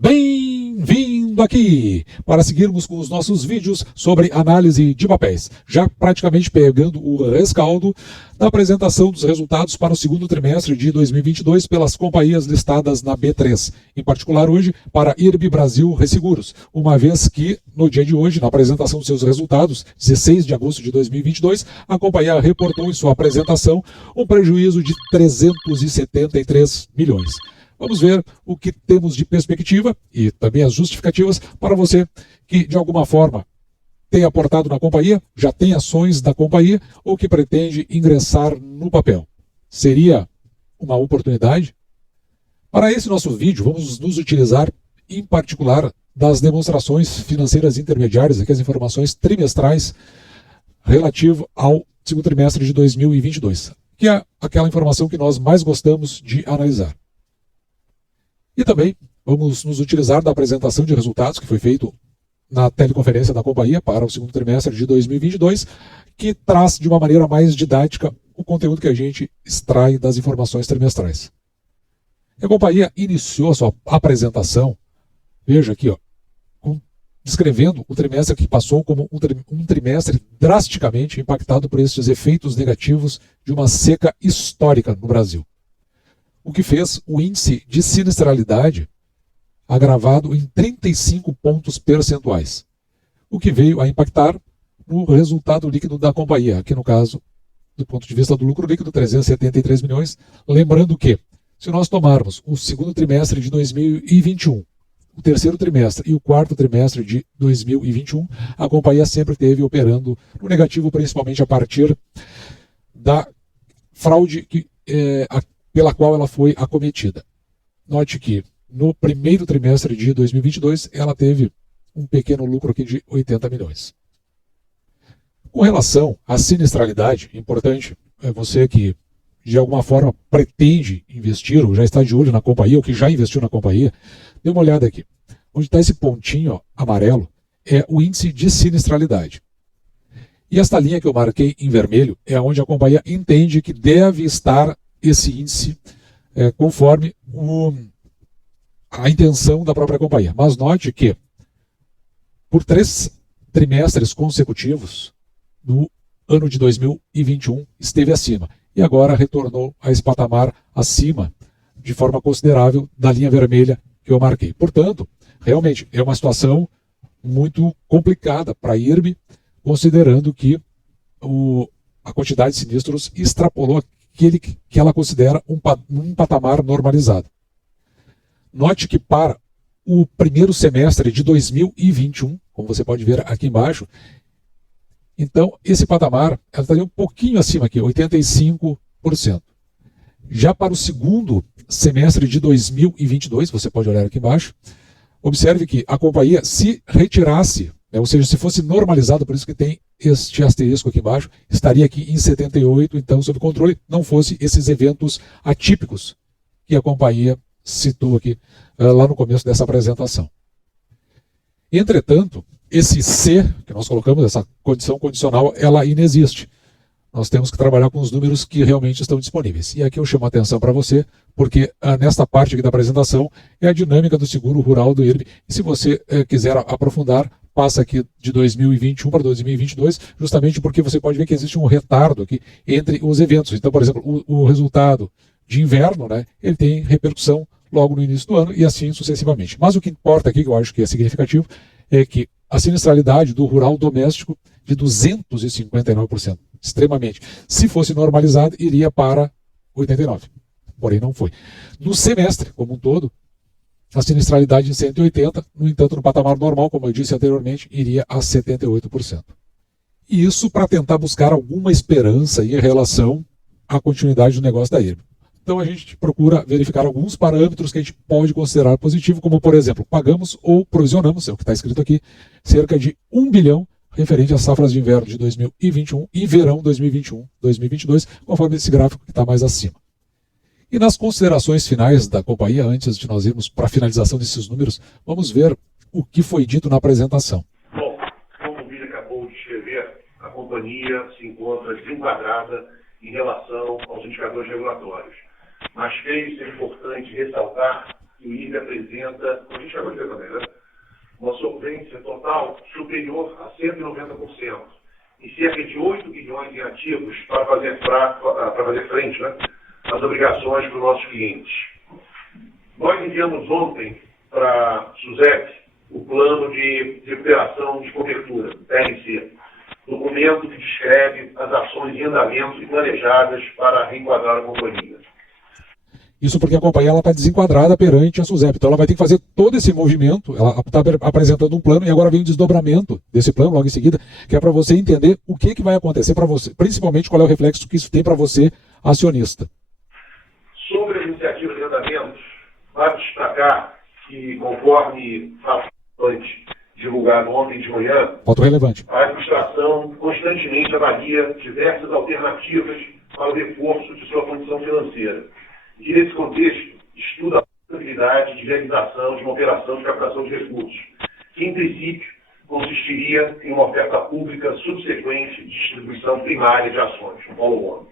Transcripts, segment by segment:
Bem-vindo aqui para seguirmos com os nossos vídeos sobre análise de papéis, já praticamente pegando o rescaldo da apresentação dos resultados para o segundo trimestre de 2022 pelas companhias listadas na B3, em particular hoje para IRB Brasil Resseguros, uma vez que no dia de hoje, na apresentação dos seus resultados, 16 de agosto de 2022, a companhia reportou em sua apresentação um prejuízo de 373 milhões. Vamos ver o que temos de perspectiva e também as justificativas para você que, de alguma forma, tem aportado na companhia, já tem ações da companhia ou que pretende ingressar no papel. Seria uma oportunidade? Para esse nosso vídeo, vamos nos utilizar, em particular, das demonstrações financeiras intermediárias, aqui as informações trimestrais relativo ao segundo trimestre de 2022, que é aquela informação que nós mais gostamos de analisar. E também vamos nos utilizar da apresentação de resultados que foi feito na teleconferência da companhia para o segundo trimestre de 2022, que traz de uma maneira mais didática o conteúdo que a gente extrai das informações trimestrais. A companhia iniciou a sua apresentação, veja aqui, descrevendo o trimestre que passou como um trimestre drasticamente impactado por esses efeitos negativos de uma seca histórica no Brasil, o que fez o índice de sinistralidade agravado em 35 pontos percentuais, o que veio a impactar no resultado líquido da companhia, aqui no caso, do ponto de vista do lucro líquido, 373 milhões, lembrando que, se nós tomarmos o segundo trimestre de 2021, o terceiro trimestre e o quarto trimestre de 2021, a companhia sempre esteve operando no negativo, principalmente a partir da fraude pela qual ela foi acometida. Note que no primeiro trimestre de 2022 ela teve um pequeno lucro aqui de 80 milhões. Com relação à sinistralidade, importante é você que de alguma forma pretende investir ou já está de olho na companhia ou que já investiu na companhia, dê uma olhada aqui. Onde está esse pontinho amarelo é o índice de sinistralidade. E esta linha que eu marquei em vermelho é onde a companhia entende que deve estar esse índice conforme a intenção da própria companhia. Mas note que, por 3 trimestres consecutivos, no ano de 2021, esteve acima. E agora retornou a esse patamar acima, de forma considerável, da linha vermelha que eu marquei. Portanto, realmente, é uma situação muito complicada para a IRB, considerando que a quantidade de sinistros extrapolou aquele que ela considera um patamar normalizado. Note que para o primeiro semestre de 2021, como você pode ver aqui embaixo, então esse patamar ela estaria um pouquinho acima aqui, 85%. Já para o segundo semestre de 2022, você pode olhar aqui embaixo, observe que a companhia se retirasse, ou seja, se fosse normalizado, por isso que tem este asterisco aqui embaixo, estaria aqui em 78, então sob controle, não fosse esses eventos atípicos que a companhia citou aqui lá no começo dessa apresentação. Entretanto, esse C que nós colocamos, essa condição condicional, ela inexiste. Nós temos que trabalhar com os números que realmente estão disponíveis. E aqui eu chamo a atenção para você, porque nesta parte aqui da apresentação é a dinâmica do seguro rural do IRB. E se você quiser aprofundar, passa aqui de 2021 para 2022, justamente porque você pode ver que existe um retardo aqui entre os eventos. Então, por exemplo, o resultado de inverno, né, ele tem repercussão logo no início do ano e assim sucessivamente. Mas o que importa aqui, que eu acho que é significativo, é que a sinistralidade do rural doméstico de 259%, extremamente. Se fosse normalizado, iria para 89%, porém não foi. No semestre, como um todo, a sinistralidade em 180%, no entanto, no patamar normal, como eu disse anteriormente, iria a 78%. E isso para tentar buscar alguma esperança em relação à continuidade do negócio da IRB. Então a gente procura verificar alguns parâmetros que a gente pode considerar positivo, como por exemplo, pagamos ou provisionamos, é o que está escrito aqui, cerca de 1 bilhão referente às safras de inverno de 2021 e verão 2021-2022, conforme esse gráfico que está mais acima. E nas considerações finais da companhia, antes de nós irmos para a finalização desses números, vamos ver o que foi dito na apresentação. Bom, como o Vini acabou de escrever, a companhia se encontra desenquadrada em relação aos indicadores regulatórios. Mas creio ser importante ressaltar que o IRB apresenta, a gente vai ver também, né? Uma solvência total superior a 190%, e cerca de 8 bilhões em ativos para fazer frente, né, às obrigações para os nossos clientes. Nós enviamos ontem para a SUSEP o plano de recuperação de cobertura, PRC, documento que descreve as ações em andamento e planejadas para reenquadrar a companhia. Isso porque a companhia está desenquadrada perante a SUSEP. Então ela vai ter que fazer todo esse movimento, ela está apresentando um plano e agora vem o desdobramento desse plano logo em seguida, que é para você entender o que vai acontecer para você, principalmente qual é o reflexo que isso tem para você, acionista. Sobre as iniciativas de andamento, vale destacar que, conforme antes divulgado ontem de manhã, fato relevante, a administração constantemente avalia diversas alternativas para o reforço de sua condição financeira. E, nesse contexto, estuda a possibilidade de realização de uma operação de captação de recursos, que, em princípio, consistiria em uma oferta pública subsequente de distribuição primária de ações, um follow-on.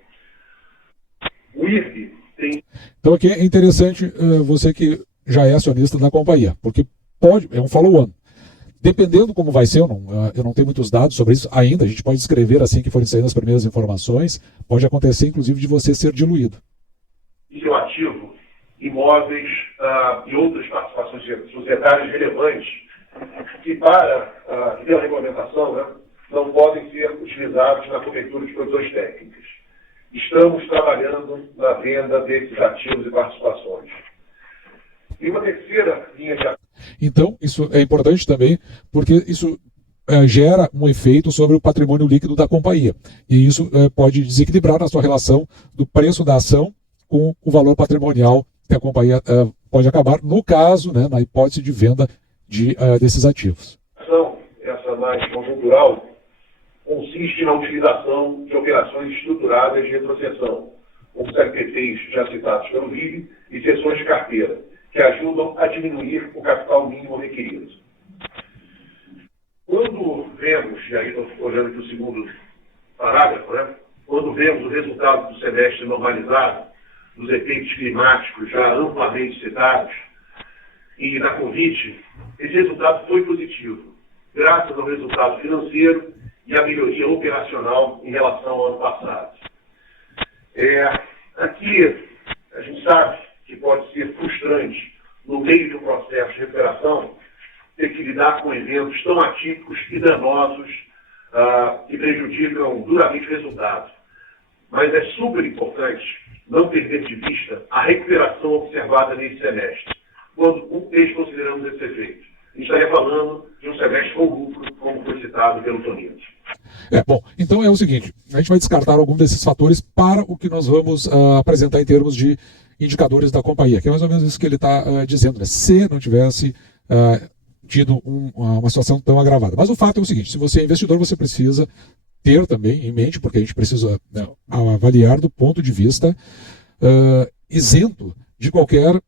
O IRB tem... Então aqui é interessante você que já é acionista da companhia, porque é um follow-on. Dependendo como vai ser, eu não tenho muitos dados sobre isso ainda, a gente pode escrever assim que forem saindo as primeiras informações, pode acontecer inclusive de você ser diluído. E seu ativo, imóveis e outras participações societárias relevantes que pela regulamentação, né, não podem ser utilizados na cobertura de posições técnicas. Estamos trabalhando na venda desses ativos e participações. E uma terceira linha de... Então, isso é importante também, porque isso gera um efeito sobre o patrimônio líquido da companhia. E isso pode desequilibrar na sua relação do preço da ação com o valor patrimonial que a companhia pode acabar, no caso, né, na hipótese de venda desses ativos. Essa mais conjuntural consiste na utilização de operações estruturadas de retrocessão, como os LPTs já citados pelo RIB e cessões de carteira, que ajudam a diminuir o capital mínimo requerido. Quando vemos, e aí estou olhando aqui o segundo parágrafo, né? Quando vemos o resultado do semestre normalizado, dos efeitos climáticos já amplamente citados, e da Covid, esse resultado foi positivo, graças ao resultado financeiro e à melhoria operacional em relação ao ano passado. Aqui, a gente sabe que pode ser frustrante, no meio de um processo de recuperação, ter que lidar com eventos tão atípicos e danosos que prejudicam duramente o resultado. Mas é super importante não perder de vista a recuperação observada nesse semestre, quando consideramos esse efeito. A gente estaria falando de um semestre com lucro, como foi citado pelo Tonino. Bom, então é o seguinte, a gente vai descartar algum desses fatores para o que nós vamos apresentar em termos de indicadores da companhia, que é mais ou menos isso que ele está dizendo, né? Se não tivesse tido uma situação tão agravada. Mas o fato é o seguinte, se você é investidor, você precisa ter também em mente, porque a gente precisa avaliar do ponto de vista isento de qualquer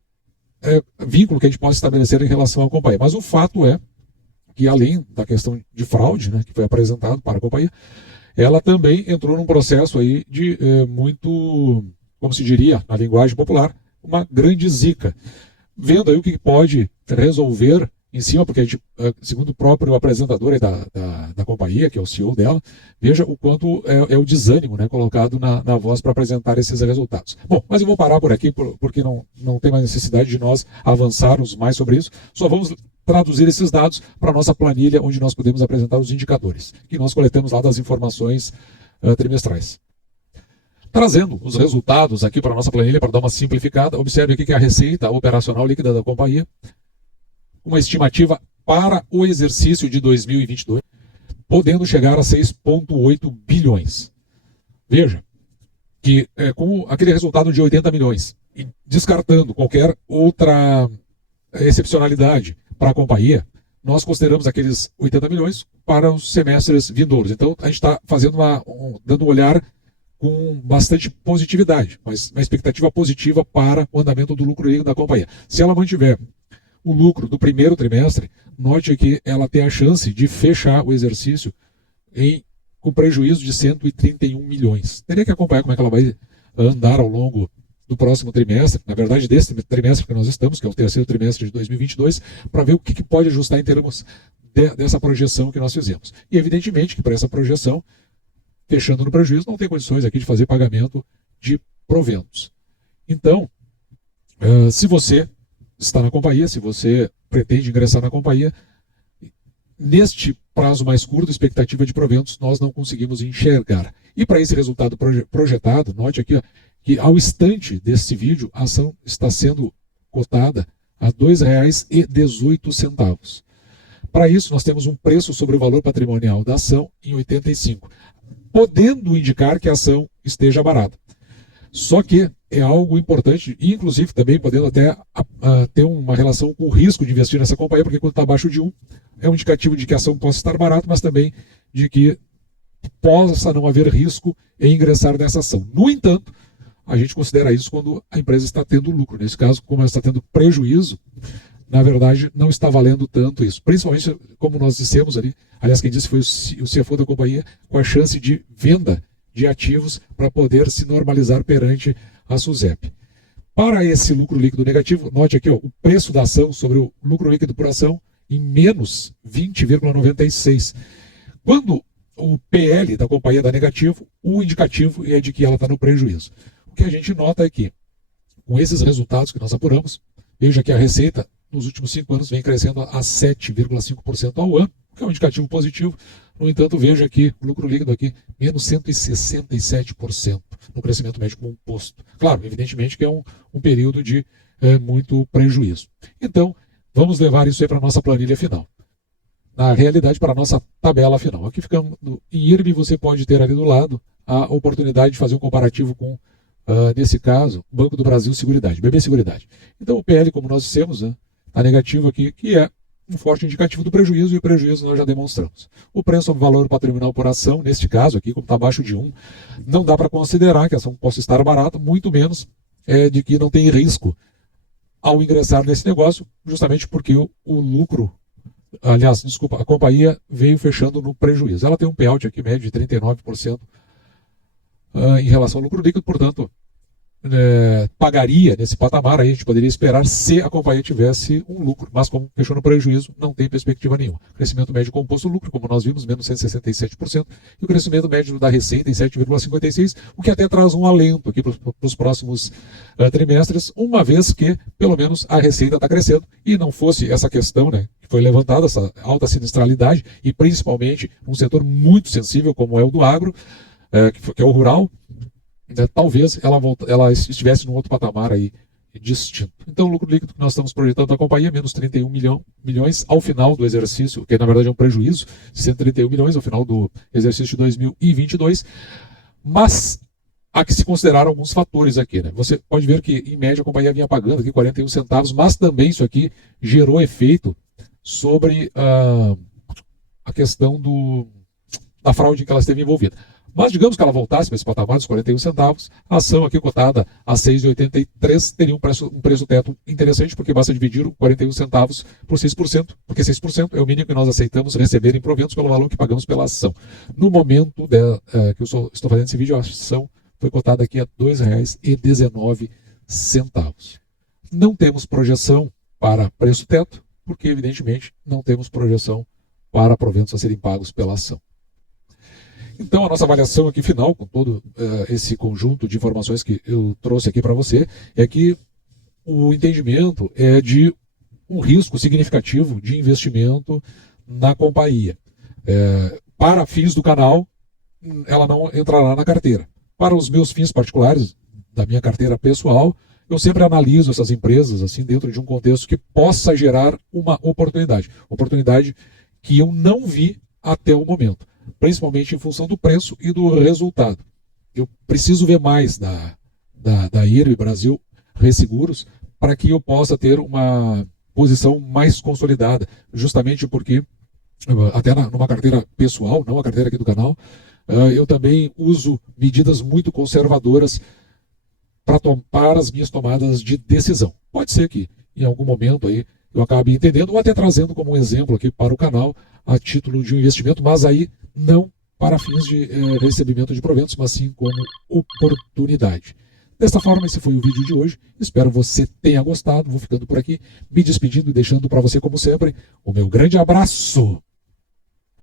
vínculo que a gente possa estabelecer em relação à companhia. Mas o fato é que, além da questão de fraude, né, que foi apresentado para a companhia, ela também entrou num processo aí de muito, como se diria na linguagem popular, uma grande zica. Vendo aí o que pode resolver em cima, porque a gente, segundo o próprio apresentador aí da companhia, que é o CEO dela, veja o quanto é o desânimo, né, colocado na voz para apresentar esses resultados. Bom, mas eu vou parar por aqui, porque não tem mais necessidade de nós avançarmos mais sobre isso. Só vamos traduzir esses dados para a nossa planilha, onde nós podemos apresentar os indicadores, que nós coletamos lá das informações trimestrais. Trazendo os resultados aqui para a nossa planilha, para dar uma simplificada, observe aqui que a receita operacional líquida da companhia, uma estimativa para o exercício de 2022, podendo chegar a 6,8 bilhões. Veja que com aquele resultado de 80 milhões, e descartando qualquer outra excepcionalidade para a companhia, nós consideramos aqueles 80 milhões para os semestres vindouros. Então, a gente está fazendo dando um olhar com bastante positividade, mas uma expectativa positiva para o andamento do lucro líquido da companhia. Se ela mantiver o lucro do primeiro trimestre, note que ela tem a chance de fechar o exercício com prejuízo de 131 milhões. Teria que acompanhar como é que ela vai andar ao longo do próximo trimestre, na verdade desse trimestre que nós estamos, que é o terceiro trimestre de 2022, para ver o que pode ajustar em termos dessa projeção que nós fizemos. E evidentemente que para essa projeção, fechando no prejuízo, não tem condições aqui de fazer pagamento de proventos. Então, se você está na companhia, se você pretende ingressar na companhia, neste prazo mais curto, expectativa de proventos, nós não conseguimos enxergar. E para esse resultado projetado, note aqui, ó, que ao instante desse vídeo, a ação está sendo cotada a R$ 2,18. Para isso, nós temos um preço sobre o valor patrimonial da ação em 85, podendo indicar que a ação esteja barata. Só que é algo importante, e inclusive também podendo até ter uma relação com o risco de investir nessa companhia, porque quando está abaixo de 1, é um indicativo de que a ação possa estar barata, mas também de que possa não haver risco em ingressar nessa ação. No entanto, a gente considera isso quando a empresa está tendo lucro. Nesse caso, como ela está tendo prejuízo, na verdade, não está valendo tanto isso. Principalmente, como nós dissemos ali, aliás, quem disse foi o CFO da companhia, com a chance de venda de ativos para poder se normalizar perante a SUSEP. Para esse lucro líquido negativo, note aqui, ó, o preço da ação sobre o lucro líquido por ação em menos 20,96. Quando o PL da companhia dá negativo, o indicativo é de que ela está no prejuízo. O que a gente nota é que, com esses resultados que nós apuramos, veja que a receita nos últimos 5 anos vem crescendo a 7,5% ao ano, que é um indicativo positivo. No entanto, veja aqui o lucro líquido aqui, menos 167% no crescimento médio composto. Claro, evidentemente que é um período de muito prejuízo. Então, vamos levar isso aí para a nossa planilha final. Na realidade, para a nossa tabela final. Aqui ficamos em IRB, você pode ter ali do lado a oportunidade de fazer um comparativo com, nesse caso, Banco do Brasil Seguridade, BB Seguridade. Então, o PL, como nós dissemos, está negativo aqui, que é um forte indicativo do prejuízo, e o prejuízo nós já demonstramos. O preço sobre valor patrimonial por ação, neste caso aqui, como está abaixo de 1, não dá para considerar que a ação possa estar barata, muito menos de que não tem risco ao ingressar nesse negócio, justamente porque o lucro, aliás, desculpa, a companhia veio fechando no prejuízo. Ela tem um payout aqui médio de 39% em relação ao lucro líquido, portanto, pagaria nesse patamar, aí a gente poderia esperar se a companhia tivesse um lucro, mas como fechou no prejuízo, não tem perspectiva nenhuma. Crescimento médio composto lucro, como nós vimos, menos 167%, e o crescimento médio da receita em 7,56%, o que até traz um alento aqui para os próximos trimestres, uma vez que, pelo menos, a receita está crescendo, e não fosse essa questão, né, que foi levantada, essa alta sinistralidade, e principalmente um setor muito sensível, como é o do agro, que é o rural, talvez ela estivesse num outro patamar aí distinto. Então, o lucro líquido que nós estamos projetando da companhia, menos 31 milhões ao final do exercício, que na verdade é um prejuízo de 131 milhões ao final do exercício de 2022, mas há que se considerar alguns fatores aqui, né? Você pode ver que, em média, a companhia vinha pagando aqui 41 centavos, mas também isso aqui gerou efeito sobre a questão da fraude em que ela esteve envolvida. Mas digamos que ela voltasse para esse patamar dos 41 centavos, a ação aqui cotada a 6,83 teria um preço teto interessante, porque basta dividir os 41 centavos por 6%, porque 6% é o mínimo que nós aceitamos receber em proventos pelo valor que pagamos pela ação. No momento que eu estou fazendo esse vídeo, a ação foi cotada aqui a R$ 2,19. Não temos projeção para preço teto, porque evidentemente não temos projeção para proventos a serem pagos pela ação. Então, a nossa avaliação aqui final, com todo esse conjunto de informações que eu trouxe aqui para você, é que o entendimento é de um risco significativo de investimento na companhia. Para fins do canal, ela não entrará na carteira. Para os meus fins particulares, da minha carteira pessoal, eu sempre analiso essas empresas assim dentro de um contexto que possa gerar uma oportunidade. Oportunidade que eu não vi até o momento, principalmente em função do preço e do resultado. Eu preciso ver mais da IRB Brasil Resseguros para que eu possa ter uma posição mais consolidada, justamente porque, até numa carteira pessoal, não a carteira aqui do canal, eu também uso medidas muito conservadoras para as minhas tomadas de decisão. Pode ser que em algum momento aí eu acabe entendendo, ou até trazendo como um exemplo aqui para o canal, a título de um investimento, mas aí não para fins de recebimento de proventos, mas sim como oportunidade. Desta forma, esse foi o vídeo de hoje. Espero você tenha gostado. Vou ficando por aqui, me despedindo e deixando para você, como sempre, o meu grande abraço.